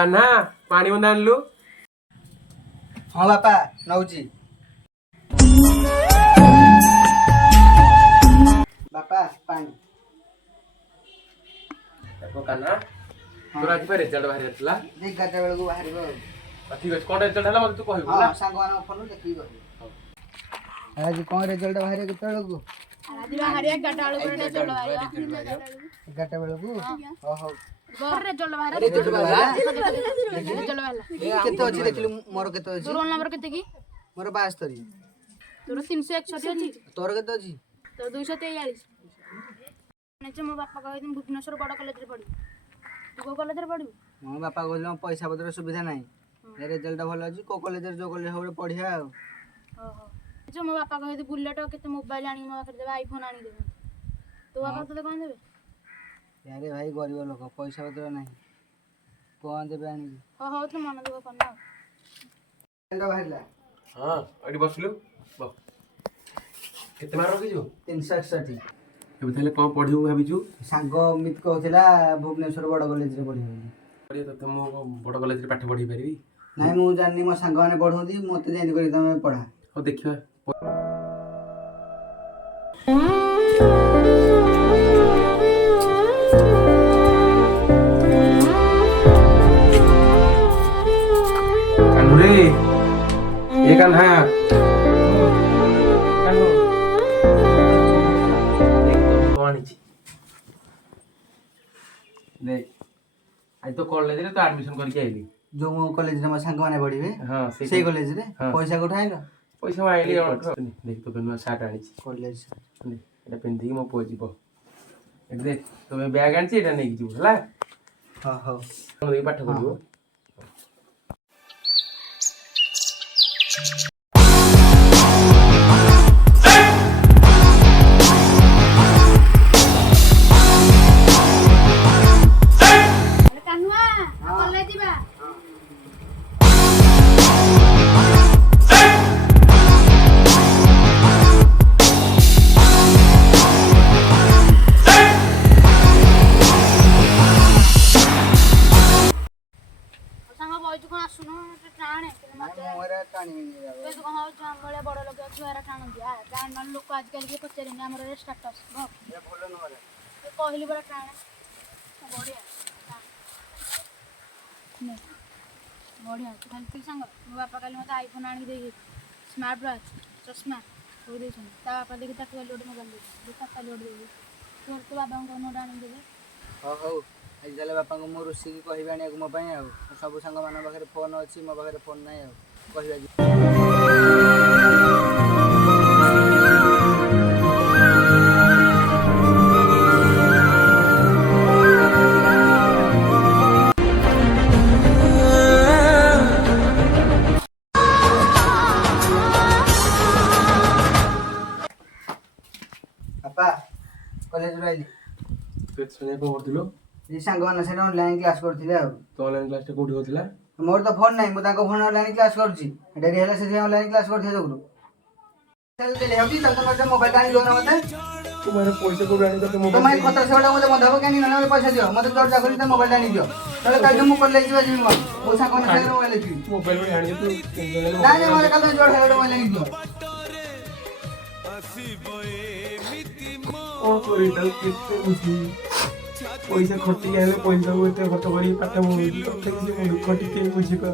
कान्हा पानी बंदा आनलु। हाँ बापा नौची बापा पानी देखो कान्हा तोर आज रिजल्ट बाहर आछला 11टा बेलू बाहर ठीक अछि कोन रिजल्ट हला मते तू कहबो हाँ ना सांग मान फोन देखि कहबो आज कौन रिजल्ट बाहर केते बेलू आज बाहर 11टा बेलू रिजल्ट बाहर 11टा बेलू हो हो घर रिजल्ट बाहर रिजल्ट बाहर रिजल्ट बाहर केते अछि देखिलु मोर केते अछि रोल नंबर केते की मोर 72 तोर 361 अछि तोर केते अछि तो 243 नेचे मो बापा कहै दिन भुवनेश्वर बड़ कॉलेज रे पढी तू को कॉलेज रे पढी मो बापा कहले पैसा पत्र सुविधा नाही रिजल्ट भल अछि को कॉलेज रे जो कॉलेज होबे पढिया ओहो जो मो बापा कहै बुलेट केते मोबाइल आनी मो पाखरे देबे आईफोन आनी देबे तो बापा तोले कोन देबे यारे भाई गरीब लोक पैसा पत्र नाही कोन देबे आनी हो तू मन देबो कोन ना रिजल्ट बाहरला हां अडी बसलु ब केते मार रखि जो 361 एबे थाले कोन पढिबो भाबिजु सांग अमित कहथिला भुवनेश्वर बड़ कॉलेज रे पढियो पढियो त मो बड़ कॉलेज रे पाठ पढी परिबी नाही मु जानि मो सांग माने पढौदी मते जेंति करी तमे पढा हो देखियो कान्हू रे ए कान्हा कान्हू देख तो आनी छी देख आज तो कॉलेज रे तो एडमिशन करके आइली जो मो कॉलेज रे मो सांग माने पढिबे हां सेई कॉलेज रे हाँ। पैसा कोठा आइलो पैसा आइली देख तो बेनुआ शर्ट आनी छी कॉलेज एटा पिंधी मो पो जीवो एटा देख तो बैग आनी छी एटा नै जीवो हला हां हां हम ए पाठ पढिबो कानुआ कॉलेज दिबा सांग बॉयज कोन आसुनो टाणे नाही मोरे टाणी मिनी जावे तू कह हमले बड़ लोक छुआरा टाण दिया टाण मान लोक आज कल के पचरे ने हमर स्टेटस भो ये बोलो न मोरे तो कहली बड़ा टाणे बढ़िया नहीं बढ़िया तू खाली तू सांग मो बापा काली मते आईफोन आनी देई स्मार्ट वॉच चश्मा हो दे छन ता बापा देखि ताकू लोड मोबाइल दे ताका लोड दे तू बाबा को नोट आनी देबे हो हो आज जाले बापा को मो रुसी की कहिबा आनी मो पई आ सब संग मान पाखरे फोन अछि मो पाखरे फोन नाही आ कहिबा जी बापा कॉलेज रे आइली ते सुने को करथिलो ए सांग मान से ऑनलाइन क्लास करथिले आ तो ऑनलाइन क्लास टे कोठी होतिला मोर तो फोन नाही मु ताको फोन ऑनलाइन क्लास करछि डेरी हैला से ऑनलाइन क्लास करथि जगरू चल चल हेबी तब तो मोबाइल आनी दो ना मते तुम्हारे पैसे को आनी तो तो मोबाइल मैं खतर से बड़ा मते मधाबो केनी ना पैसा दियो मते जोर जाकरी त मोबाइल आनी दियो तले काल मु कर ले जीवा जीवा मो सांग मान से मोबाइल छि मोबाइल में आनी तो ना ना मारे काल जोर हेलो मोबाइल आनी दियो ओ सॉरी तल कितने बुझी पैसा खर्ची आले पैसा को एते खर्च करी पाठ मोबाइल तो किसी को दुख टिके बुझी कर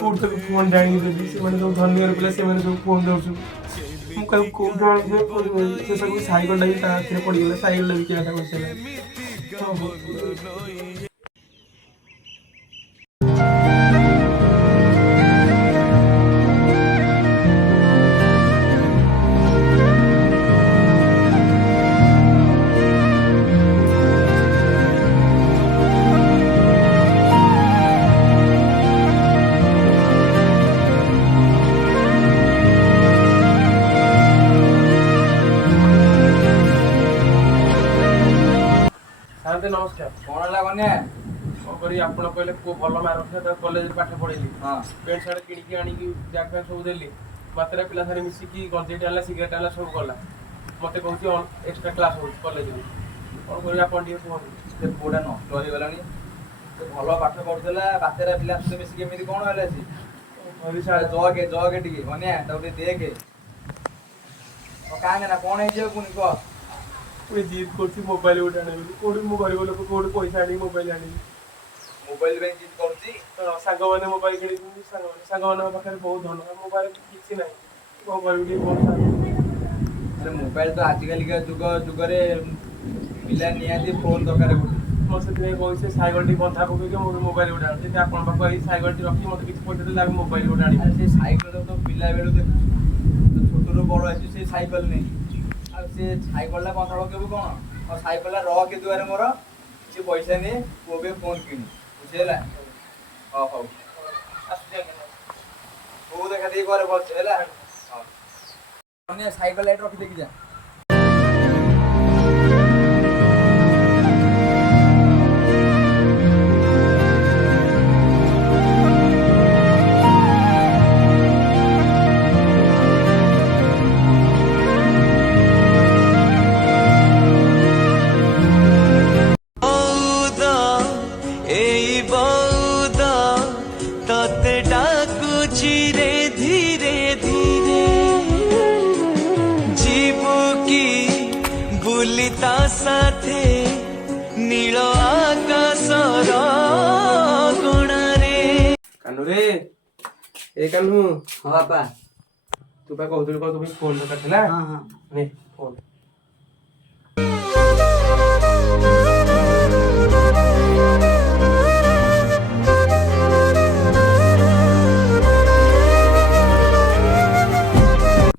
कोड तक फोन जानी देबी से माने जो धन्य पिला से माने जो फोन दउछु मु कल को जान दे से सब साइकिल डाई ता से पड़ी गेला साइकिल लगी के आटा करसे शांति नमस्कार कोन लागने कौन करी आपण कहले को भल मार्क रखा कॉलेज पाठ पढ़ेली हां पेंट शर्ट किणी आनी जैक फैक सब देली मात्रा पिला सारे मिसी की गंजेट आला सिगरेट आला सब गला मते कहूची एक्स्ट्रा क्लास हो कॉलेज में कौन करी आपण दिए फोन से पूरा नष्ट हो गलानी ସେ ଭଲ ପାଠ ପଢୁଥିଲା ବାତେରା ପିଲା ସହିତ ମିଶିକି ଏମିତି କଣ ହେଲା ସେ? ଘରେ ଛାଡ଼ ଜଗେ ଟିକେ ମନିଆ ତାକୁ ଟିକେ ଦେଖେ। କାହିଁକି ନା କଣ ହେଇଯିବ ପୁଣି କହ। ମୁଁ ଜିଦ୍ କରୁଛି ମୋବାଇଲ ଗୋଟେ ଆଣିବି କୋଉଠି ମୁଁ ଗରିବ ଲୋକ କୋଉଠି ପଇସା ଆଣିକି ମୋବାଇଲ ଆଣିବି। ମୋବାଇଲ ପାଇଁ ଜିଦ୍ କରୁଛି। ସାଙ୍ଗମାନେ ମୋବାଇଲ କିଣିଛନ୍ତି ସାଙ୍ଗମାନଙ୍କ ପାଖରେ ବହୁତ ଧନ ମୋ ପାଖରେ କିଛି ନାହିଁ କଣ କରିବି ଟିକେ ପଇସା ଆରେ ମୋବାଇଲ ତ ଆଜିକାଲିକା ଯୁଗରେ ପିଲା ନିହାତି ଫୋନ ଦରକାର ଗୋଟେ। ମୁଁ ସେଥିପାଇଁ କହୁଛି ସାଇକେଲଟି ବନ୍ଧା ପକେଇକି ମୁଁ ମୋବାଇଲ ଗୋଟେ ଆଣିବି ଯଦି ଆପଣଙ୍କ ପାଖରେ ଏଇ ସାଇକେଲଟି ରଖି ମୋତେ କିଛି ପଇସା ଦେଲେ ଆମେ ମୋବାଇଲ ଗୋଟେ ଆଣିବି। ଆରେ ସେ ସାଇକେଲ ତ ପିଲା ବେଳୁ ଦେଖୁଛୁ ଛୋଟରୁ ବଡ ହେଇଛୁ ସେ ସାଇକେଲ ନେଇ ଆଉ ସେ ସାଇକେଲଟା ବନ୍ଧା ପକେଇବୁ କଣ ଆଉ ସାଇକେଲଟା ରଖେ ଦୁଆରେ ମୋର କିଛି ପଇସା ନିଏ ପୁଅ ବି ଫୋନ କିଣି ବୁଝିହେଲା। ହଉ ତୁ ଦେଖା ଦେଇ ଘରେ ବସେ ହେଲା। ସାଇକେଲ ଲାଇଟ୍ ରଖି ଦେଇକି ଯା। साथे नील आकाशर कोणारे। कानू रे ए कानू ହଁ ବାପା। ତୁ ପା କହୁଥିଲୁ କଣ ତୁ ଫୋନ ଦରକାର ଥିଲା ହଁ ହଁ ନେ ଫୋନ।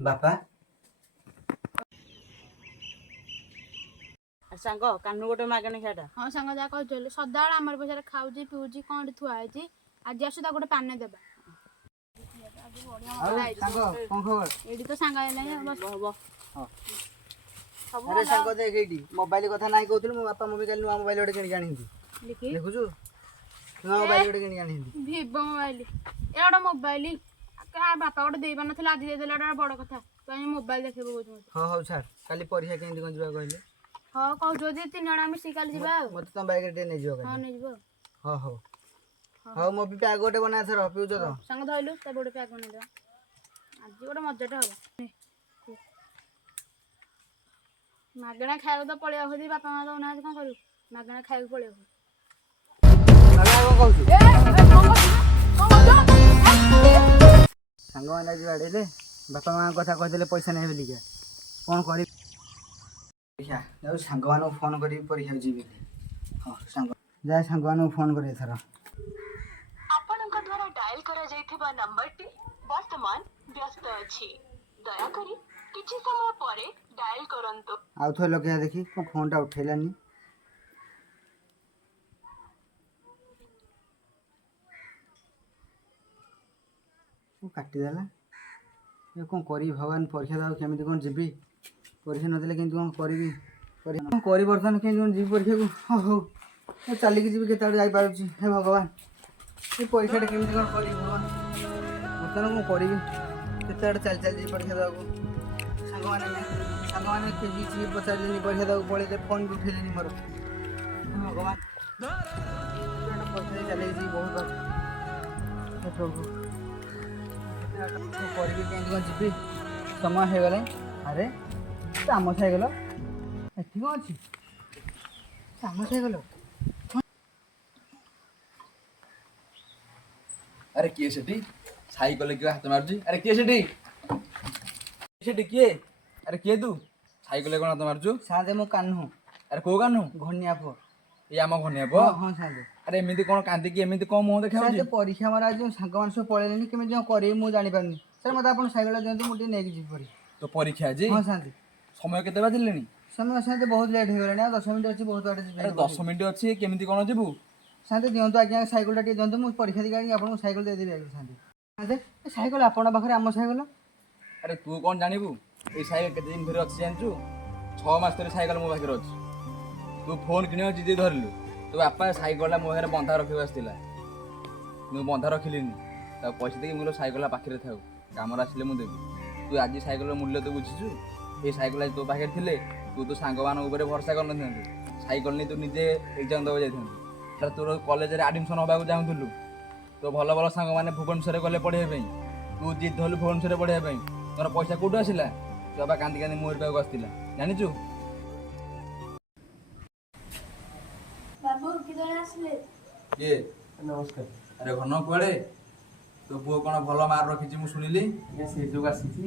ବାପା ସାଙ୍ଗ କାନୁ ଗୋଟେ ମାଗଣା ଖିଆଟା। ହଁ ସାଙ୍ଗ ଯାହା କହିଥିଲୁ ସଦାବେଳେ ଆମର ପଇସାରେ ଖାଉଛି ପିଉଛି କଣ ଏଠି ଥୁଆ ହେଇଛି ଆଜି ଆସୁ ତାକୁ ଗୋଟେ ପାନ ଦେବା। ଆଉ ସାଙ୍ଗ କଣ ଖବର? ଏଇଠି ତ ସାଙ୍ଗ ହେଲାଣି ସବୁ ଆରେ ସାଙ୍ଗ ଦେଖ ଏଇଠି ମୋବାଇଲ କଥା ନାଇଁ କହୁଥିଲୁ ମୋ ବାପା ମମି କାଲି ନୂଆ ମୋବାଇଲ ଗୋଟେ କିଣିକି ଆଣିଛନ୍ତି। ଦେଖୁଛୁ ନୂଆ ମୋବାଇଲ ଗୋଟେ କିଣିକି ଆଣିଛନ୍ତି। ଭିଭୋ ମୋବାଇଲ ଏ ଗୋଟେ ମୋବାଇଲ ବାପା ଗୋଟେ ଦେଇପାରୁନଥିଲା ଆଜି ଦେଇଦେଲେ ଗୋଟେ ବଡ କଥା ତୁ ମୋବାଇଲ ଦେଖିବୁ କହୁଛୁ ମତେ। ହଁ ହଉ ଛାଡ କାଲି ପରୀକ୍ଷା କେମିତି କଣ ଯିବା କହିଲେ? ହଁ କହୁଛୁ ଯଦି 3 ଜଣ ମିଶିକି କାଲି ଯିବା ଆଉ। ମତେ ତମ ବାଇକରେ ଟିକେ ନେଇଯିବ ହଁ କାଲି। ନେଇଯିବ ହଁ ହଉ ହଉ ମୋ ବି ପ୍ୟାକ୍ ଗୋଟେ ବନା ଏଥର ପିଉଛ ତ। ସାଙ୍ଗ ଧଇଲୁ ତା ଗୋଟେ ପ୍ୟାକ୍ ବନେଇଦବା ଆଜି ଗୋଟେ ମଜାଟା ହବ। ମାଗଣା ଖାଇବାକୁ ତ ପଳେଇବ ଯଦି ବାପା ମା ଦଉନାହାନ୍ତି କଣ କରିବୁ ମାଗଣା ଖାଇବାକୁ ପଳେଇବ। କଣ କହୁଛୁ? ସାଙ୍ଗମାନେ ଆଜି ବାଡ଼େଇଲେ ବାପା ମାଙ୍କ କଥା କହିଦେଲେ ପଇସା ନେବେ ବୋଲିକା କଣ କରିବି? ପରୀକ୍ଷା ଯାଉ ସାଙ୍ଗମାନଙ୍କୁ ଫୋନ୍ କରିକି ପରୀକ୍ଷା ଯିବି। ହଁ ସାଙ୍ଗ ଯାଏ ସାଙ୍ଗମାନଙ୍କୁ ଫୋନ୍ କରି ଏଥର। ଆପଣଙ୍କ ଦ୍ୱାରା ଡାଏଲ କରାଯାଇଥିବା ନମ୍ବରଟି ବର୍ତ୍ତମାନ ବ୍ୟସ୍ତ ଅଛି ଦୟାକରି କିଛି ସମୟ ପରେ ଡାଏଲ କରନ୍ତୁ। ଆଉ ଥରେ ଲଗେଇବା ଦେଖି ମୋ ଫୋନ୍ଟା ଉଠେଇଲାନି। କାଟିଦେଲା ଏ କ'ଣ କରିବି ଭଗବାନ ପରୀକ୍ଷା ଦେବାକୁ କେମିତି କ'ଣ ଯିବି ପରୀକ୍ଷା ନଦେଲେ କେମିତି କ'ଣ କରିବି କ'ଣ କରି ବର୍ତ୍ତମାନ କେମିତି କ'ଣ ଯିବି ପରୀକ୍ଷାକୁ। ହଁ ହଉ ଚାଲିକି ଯିବି କେତେବେଳେ ଯାଇପାରୁଛି ହେ ଭଗବାନ ଏ ପରୀକ୍ଷାଟା କେମିତି କ'ଣ କରିବି ଭଗବାନ ବର୍ତ୍ତମାନ କ'ଣ କରିବି କେତେ ଆଡ଼େ ଚାଲି ଯିବି ପରୀକ୍ଷା ଦେବାକୁ। ସାଙ୍ଗମାନେ କିଛି ପଚାରିଲେନି ପରୀକ୍ଷା ଦେବାକୁ ପଳେଇଲେ ଫୋନ୍ ବି ଉଠେଇଲେନି ମୋର। ଭଗବାନ ପରୀକ୍ଷା ଚାଲିକି ଯିବି ବହୁତ ବାଟ ପ୍ରଭୁ କରିବି କେମିତି କ'ଣ ଯିବି ସମୟ ହେଇଗଲାଣି। ଆରେ ଆମ ସାଇକେଲ ଏଠି କ'ଣ ଅଛି ଆମ ସାଇକେଲ। ଆରେ କିଏ ସେଠି ସାଇକେଲ କିଏ ହାତ ମାରୁଛି? ଆରେ କିଏ ସେଠି କିଏ? ଆରେ କିଏ ତୁ ସାଇକେଲ କ'ଣ ହାତ ମାରୁଛୁ? ସାଙ୍ଗେ ମୁଁ କାହ୍ନୁ। ଆରେ କୋଉ କାହ୍ନୁ? ଘନିଆ ପୁଅ। ଏଇ ଆମ ଘନିଆ ପୁଅ? ହଁ ସାଙ୍ଗେ। ଆରେ ଏମିତି କ'ଣ କାନ୍ଦିକି ଏମିତି କ'ଣ ମୁହଁ ଦେଖାଉଛି? ପରୀକ୍ଷା ମୋର ଆଜି ସାଙ୍ଗମାନେ ସବୁ ପଳେଇଲେନି କେମିତି କ'ଣ କରିବି ମୁଁ ଜାଣିପାରୁନି। ସାର୍ ମୋତେ ଆପଣ ସାଇକେଲ ଦିଅନ୍ତୁ ମୁଁ ଟିକେ ନେଇକି ଯିବି ପରୀକ୍ଷା। ତୋ ପରୀକ୍ଷା ଆଜି? ହଁ ସାଙ୍ଗେ। ସମୟ କେତେ ବାଜିଲେଣି? ସମୟ ସାଙ୍ଗେ ବହୁତ ଲେଟ୍ ହେଇଗଲାଣି ଆଉ 10 ମିନିଟ୍ ଅଛି ବହୁତ ବାଟ ଯିବି। 10 ମିନିଟ୍ ଅଛି କେମିତି କ'ଣ ଯିବୁ? ସାଙ୍ଗେ ଦିଅନ୍ତୁ ଆଜ୍ଞା ସାଇକେଲଟା ଟିକେ ଦିଅନ୍ତୁ ମୁଁ ପରୀକ୍ଷା ଦେଇକି ଆଣିକି ଆପଣଙ୍କୁ ସାଇକେଲ ଦେଇଦେବି ଆଜ୍ଞା ସାଙ୍ଗେ। ସାଇକେଲ ଆପଣଙ୍କ ପାଖରେ ଆମ ସାଇକେଲ। ଆରେ ତୁ କ'ଣ ଜାଣିବୁ ଏଇ ସାଇକେଲ କେତେ ଦିନ ଧରି ଅଛି ଜାଣିଛୁ? 6 ମାସ ଧରି ସାଇକେଲ ମୋ ପାଖରେ ଅଛି। ତୁ ଫୋନ୍ କିଣିବାକୁ ଜିଦି ଧରିଲୁ ତୋ ବାପା ସାଇକେଲଟା ମୋ ପାଖରେ ବନ୍ଧା ରଖିବାକୁ ଆସିଥିଲା ମୁଁ ବନ୍ଧା ରଖିଲିନି ତାକୁ ପଇସା ଦେଇକି ମୁଁ ସାଇକେଲଟା ପାଖରେ ଥାଉ କାମରେ ଆସିଲେ ମୁଁ ଦେବି। ତୁ ଆଜି ସାଇକେଲର ମୂଲ୍ୟ ତୁ ବୁଝିଛୁ? ଏଇ ସାଇକେଲ ଆଜି ତୋ ପାଖରେ ଥିଲେ ତୁ ତୋ ସାଙ୍ଗମାନଙ୍କ ଉପରେ ଭରସା କରିନଥାନ୍ତୁ ସାଇକେଲ ନେଇ ତୁ ନିଜେ ଏକ୍ଜାମ୍ ଦେବାକୁ ଯାଇଥାନ୍ତୁ ତୋର କଲେଜରେ ଆଡ଼ମିସନ୍ ହେବାକୁ ଚାହୁଁଥିଲୁ, ତୋ ଭଲ ଭଲ ସାଙ୍ଗମାନେ ଭୁବନେଶ୍ୱରରେ ଗଲେ ପଢ଼ିବା ପାଇଁ, ତୁ ଜିଦ୍ ଧରିଲୁ ଭୁବନେଶ୍ୱରରେ ପଢ଼ିବା ପାଇଁ। ତୋର ପଇସା କେଉଁଠୁ ଆସିଲା? ତୋ ବାବା କାନ୍ଦି କାନ୍ଦି ମୋରି ପାଖକୁ ଆସିଥିଲା, ଜାଣିଛୁ? ବାବୁ କେତେବେଳେ ଆସିଲେ? କିଏ? ନମସ୍କାର। ଆରେ ଘନ କୁଆଡ଼େ? ତୋ ପୁଅ କ'ଣ ଭଲ ମାର୍କ ରଖିଛି ମୁଁ ଶୁଣିଲି? ଆଜ୍ଞା ସେ ଯୋଉ ଆସିଛି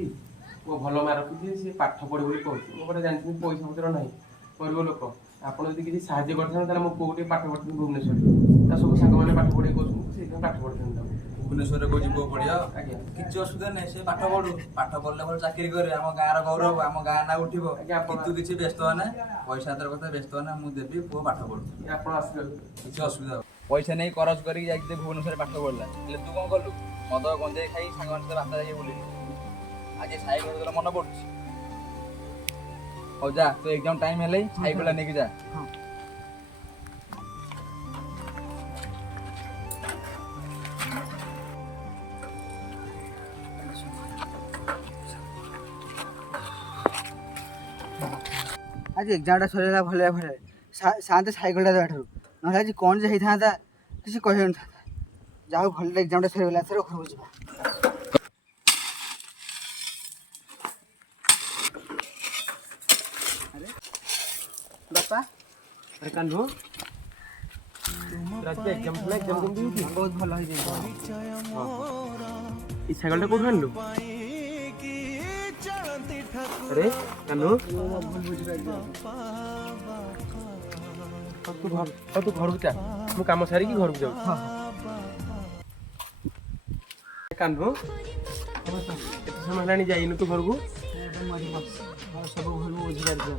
ପୁଅ ଭଲ ମାର୍କ ରଖିଛି, ସେ ପାଠ ପଢ଼ିବ ବୋଲି କହୁଛି। ମୁଁ ଗୋଟେ ଜାଣିଥିଲି ପଇସା ପତ୍ର ନାହିଁ, ଗରିବ ଲୋକ। ଆପଣ ଯଦି କିଛି ସାହାଯ୍ୟ କରିଥାନ୍ତେ ତାହେଲେ ମୋ ପୁଅ ଟିକେ ପାଠ ପଢ଼ିଥାନ୍ତି ଭୁବନେଶ୍ୱରରେ। ତା ସବୁ ସାଙ୍ଗମାନେ ପାଠ ପଢ଼ିବାକୁ କହୁଛନ୍ତି, ସେଇଥିପାଇଁ ପାଠ ପଢ଼ିଥାନ୍ତି ତାକୁ। ଭୁବନେଶ୍ୱରରେ କହୁଛି ପୁଅ ପଢ଼ିବ? ଆଜ୍ଞା କିଛି ଅସୁବିଧା ନାହିଁ, ସେ ପାଠ ପଢୁ, ପାଠ ପଢିଲେ ଭଲ ଚାକିରି କରେ, ଆମ ଗାଁର ଗୌରବ, ଆମ ଗାଁ ନାଁ ଉଠିବ। ଆଜ୍ଞା, ଆପଣ- କିନ୍ତୁ କିଛି ବ୍ୟସ୍ତ ହନା, ପଇସା ହାତର କଥା ବ୍ୟସ୍ତ ହନା, ମୁଁ ଦେବି, ପୁଅ ପାଠ ପଢୁ, ଆପଣ ଆସିବେ। କିଛି ଅସୁବିଧା ହବ। ପଇସା ନେଇ କରଜ କରିକି ଯାଇକି ଭୁବନେଶ୍ୱରରେ ପାଠ ପଢିଲା, ହେଲେ ତୁ କ'ଣ କଲୁ? ମଦ ଗଞ୍ଜେଇ ଖାଇ ସାଙ୍ଗମାନଙ୍କ ସହିତ ବାତା ଯାଇକି ବୁଲିଲୁ। ଆଜି ସାଇକେଲ ତୋର ମନେ ପଡୁଛି? ହଉ ଯା, ତୋ ଏକ୍ଜାମ ଟାଇମ୍ ହେଲେ ସାଇକେଲଟା ନେଇକି ଯା। ହଁ। ଆଜି ଏକ୍ଜାମଟା ସରିଗଲା ଭଲରେ ଭଲରେ। ସାନ୍ତେ ସାଇକେଲଟା ଦେବା ଠାରୁ, ନହେଲେ ଆଜି କ'ଣ ଯେ ହେଇଥାନ୍ତା କିଛି କହିହେଉନଥାନ୍ତା। ଯାହା ହଉ ଭଲରେ ଏକ୍ଜାମଟା ସରିଗଲା, ଏଥର ଘରକୁ ଯିବା। ଆରେ ବାପା, ଆରେ କାହ୍ନୁ, ରାତି ଏକ୍ଜାମ ଥିଲା, ଏକ୍ଜାମ କେମିତି ହେଇଛି? ବହୁତ ଭଲ ହେଇଯାଇଛି। এই সাইকেলটা কোথায় আনলু? আরে কানু, তু ঘরକୁ যা, ମୁଁ କାମ ସାରିକି ଘରକୁ ଯାଉଛି। କାହ୍ନୁ, କେତେ ସମୟ ହେଲାଣି ଯାଇନୁ ତୁ ଘରକୁ? ସବୁ ଘରକୁ ବୁଝିପାରୁଛି।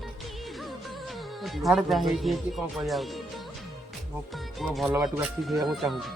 ଛାଡ଼, ଯାହା ହେଇଛି କ'ଣ କରିବା ଆଉ। ମୋ ପୁଅ ଭଲ ବାଟକୁ ଆସିକି ମୁଁ ଚାହୁଁଛି।